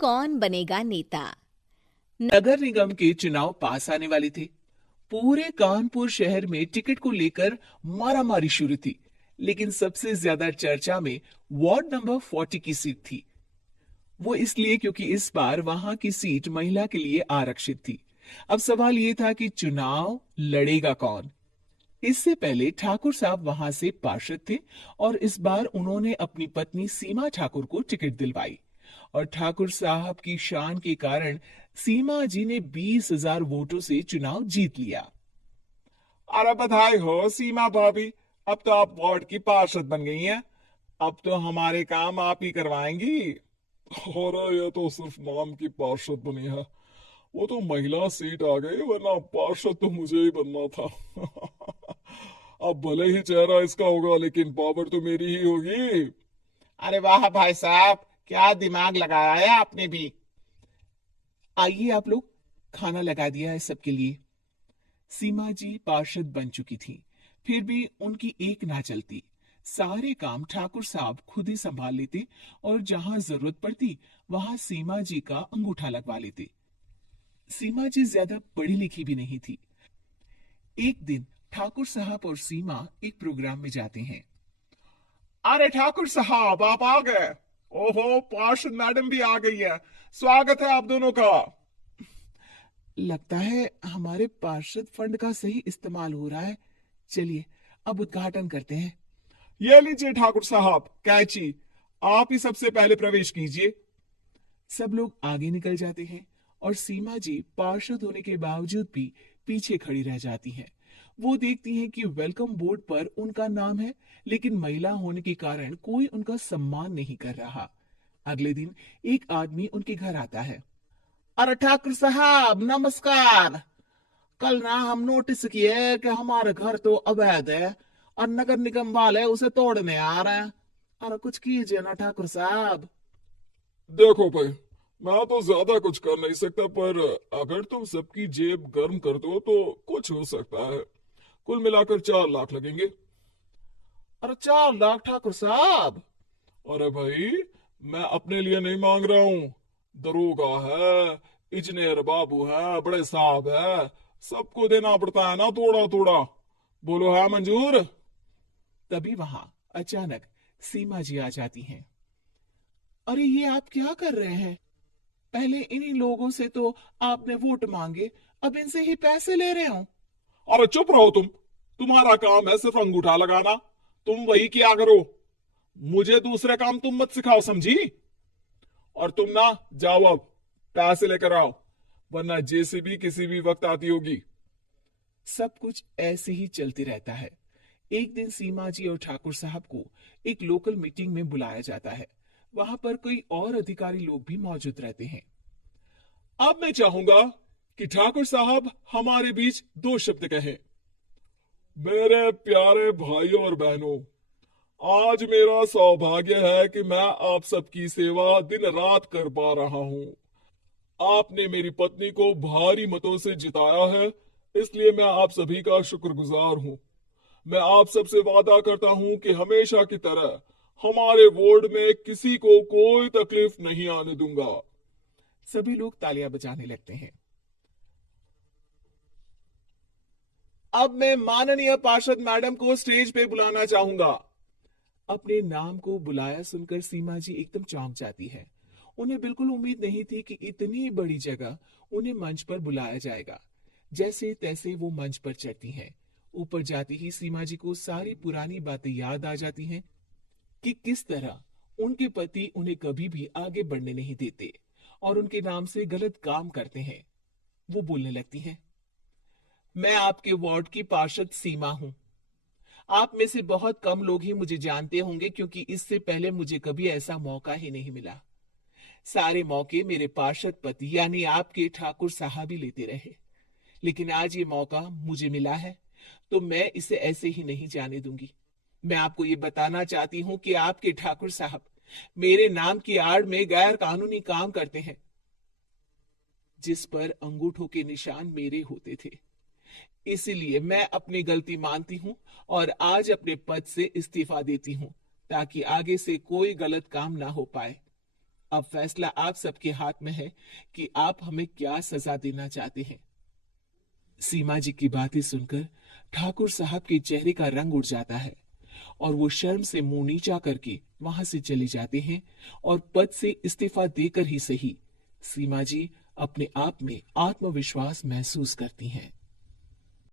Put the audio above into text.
कौन बनेगा नेता। नगर निगम के चुनाव पास आने वाले थे। पूरे कानपुर शहर में टिकट को लेकर मारामारी शुरू थी, लेकिन सबसे ज्यादा चर्चा में वार्ड नंबर 40 की सीट थी। वो इसलिए क्योंकि इस बार वहां की सीट महिला के लिए आरक्षित थी। अब सवाल ये था कि चुनाव लड़ेगा कौन। इससे पहले ठाकुर साहब वहां से पार्षद थे और इस बार उन्होंने अपनी पत्नी सीमा ठाकुर को टिकट दिलवाई और ठाकुर साहब की शान के कारण सीमा जी ने 20,000 वोटों से चुनाव जीत लिया। अरे बधाई हो सीमा भाभी, अब तो आप वार्ड की पार्षद बन गई हैं। अब तो हमारे काम आप ही करवाएंगी। अरे ये तो सिर्फ नाम की पार्षद बनी है, वो तो महिला सीट आ गई, वरना पार्षद तो मुझे ही बनना था। अब भले ही चेहरा इसका होगा, लेकिन पावर तो मेरी ही होगी। अरे वाह भाई साहब, क्या दिमाग लगाया है आपने भी। आइए आप लोग, खाना लगा दिया है सबके लिए। सीमा जी पार्षद बन चुकी थी, फिर भी उनकी एक ना चलती। सारे काम ठाकुर साहब खुद ही संभाल लेते और जहां जरूरत पड़ती वहां सीमा जी का अंगूठा लगवा लेते। सीमा जी ज्यादा पढ़ी लिखी भी नहीं थी। एक दिन ठाकुर साहब और सीमा एक प्रोग्राम में जाते हैं। अरे ठाकुर साहब, आप आ गए। ओहो, पार्षद मैडम भी आ गई है। स्वागत है आप दोनों का। लगता है हमारे पार्षद फंड का सही इस्तेमाल हो रहा है। चलिए अब उद्घाटन करते हैं। ये लीजिए ठाकुर साहब कैची, आप ही सबसे पहले प्रवेश कीजिए। सब लोग आगे निकल जाते हैं और सीमा जी पार्षद होने के बावजूद भी पीछे खड़ी रह जाती हैं। वो देखती हैं कि वेलकम बोर्ड पर उनका नाम है, लेकिन महिला होने के कारण कोई उनका सम्मान नहीं कर रहा। अगले दिन एक आदमी उनके घर आता है। अरे ठाकुर साहब नमस्कार। कल ना हम नोटिस किए कि हमारे घर तो अवैध है और नगर निगम वाले उसे तोड़ने आ रहे हैं। अरे कुछ कीजिए ना ठाकुर साहब। देखो भाई, मैं तो ज्यादा कुछ कर नहीं सकता, पर अगर तुम सबकी जेब गर्म कर दो तो कुछ हो सकता है। कुल मिलाकर 4 लाख लगेंगे। अरे 4 लाख ठाकुर साहब। अरे भाई, मैं अपने लिए नहीं मांग रहा हूँ। दरोगा है, इंजीनियर बाबू है, बड़े साहब है, सबको देना पड़ता है ना थोड़ा थोड़ा। बोलो है मंजूर? तभी वहां अचानक सीमा जी आ जाती हैं। अरे ये आप क्या कर रहे हैं? पहले इन्हीं लोगों से तो आपने वोट मांगे, अब इनसे ही पैसे ले रहे हो। अरे चुप रहो तुम। तुम्हारा काम है सिर्फ अंगूठा लगाना, तुम वही किया करो। मुझे दूसरे काम तुम मत सिखाओ, समझी? और तुम ना जाओ, अब पैसे लेकर आओ, वरना जेसीबी किसी भी वक्त आती होगी। सब कुछ ऐसे ही चलते रहता है। एक दिन सीमा जी और ठाकुर साहब को एक लोकल मीटिंग में बुलाया जाता है। वहां पर कोई और अधिकारी लोग भी मौजूद रहते हैं। अब मैं चाहूंगा कि ठाकुर साहब हमारे बीच 2 शब्द कहें। मेरे प्यारे भाइयों और बहनों, आज मेरा सौभाग्य है कि मैं आप सबकी सेवा दिन रात कर पा रहा हूं। आपने मेरी पत्नी को भारी मतों से जिताया है, इसलिए मैं आप सभी का शुक्रगुजार हूं। मैं आप सबसे वादा करता हूं कि हमेशा की तरह हमारे वार्ड में किसी को कोई तकलीफ नहीं आने दूंगा। सभी लोग तालियां बजाने लगते हैं। अब मैं माननीय पार्षद मैडम को स्टेज पे बुलाना चाहूंगा। अपने नाम को बुलाया सुनकर सीमा जी एकदम चौंक जाती है। उन्हें बिल्कुल उम्मीद नहीं थी कि इतनी बड़ी जगह उन्हें मंच पर बुलाया जाएगा। जैसे तैसे वो मंच पर चढ़ती हैं। ऊपर जाती ही सीमा जी को सारी पुरानी बातें याद आ जाती हैं कि किस तरह उनके पति उन्हें कभी भी आगे बढ़ने नहीं देते और उनके नाम से गलत काम करते हैं। वो बोलने लगती हैं, मैं आपके वार्ड की पार्षद सीमा हूं। आप में से बहुत कम लोग ही मुझे जानते होंगे, क्योंकि इससे पहले मुझे कभी ऐसा मौका ही नहीं मिला। सारे मौके मेरे पार्षद पति यानी आपके ठाकुर साहब ही लेते रहे, लेकिन आज ये मौका मुझे मिला है तो मैं इसे ऐसे ही नहीं जाने दूंगी। मैं आपको ये बताना चाहती हूँ कि आपके ठाकुर साहब मेरे नाम की आड़ में गैर कानूनी काम करते हैं, जिस पर अंगूठों के निशान मेरे होते थे। इसीलिए मैं अपनी गलती मानती हूँ और आज अपने पद से इस्तीफा देती हूँ, ताकि आगे से कोई गलत काम ना हो पाए। अब फैसला आप सबके हाथ में है कि आप हमें क्या सजा देना चाहते हैं। सीमा जी की बातें सुनकर ठाकुर साहब के चेहरे का रंग उड़ जाता है और वो शर्म से मुंह नीचा करके वहां से चले जाते हैं और पद से इस्तीफा देकर ही सही सीमा जी अपने आप में आत्मविश्वास महसूस करती हैं।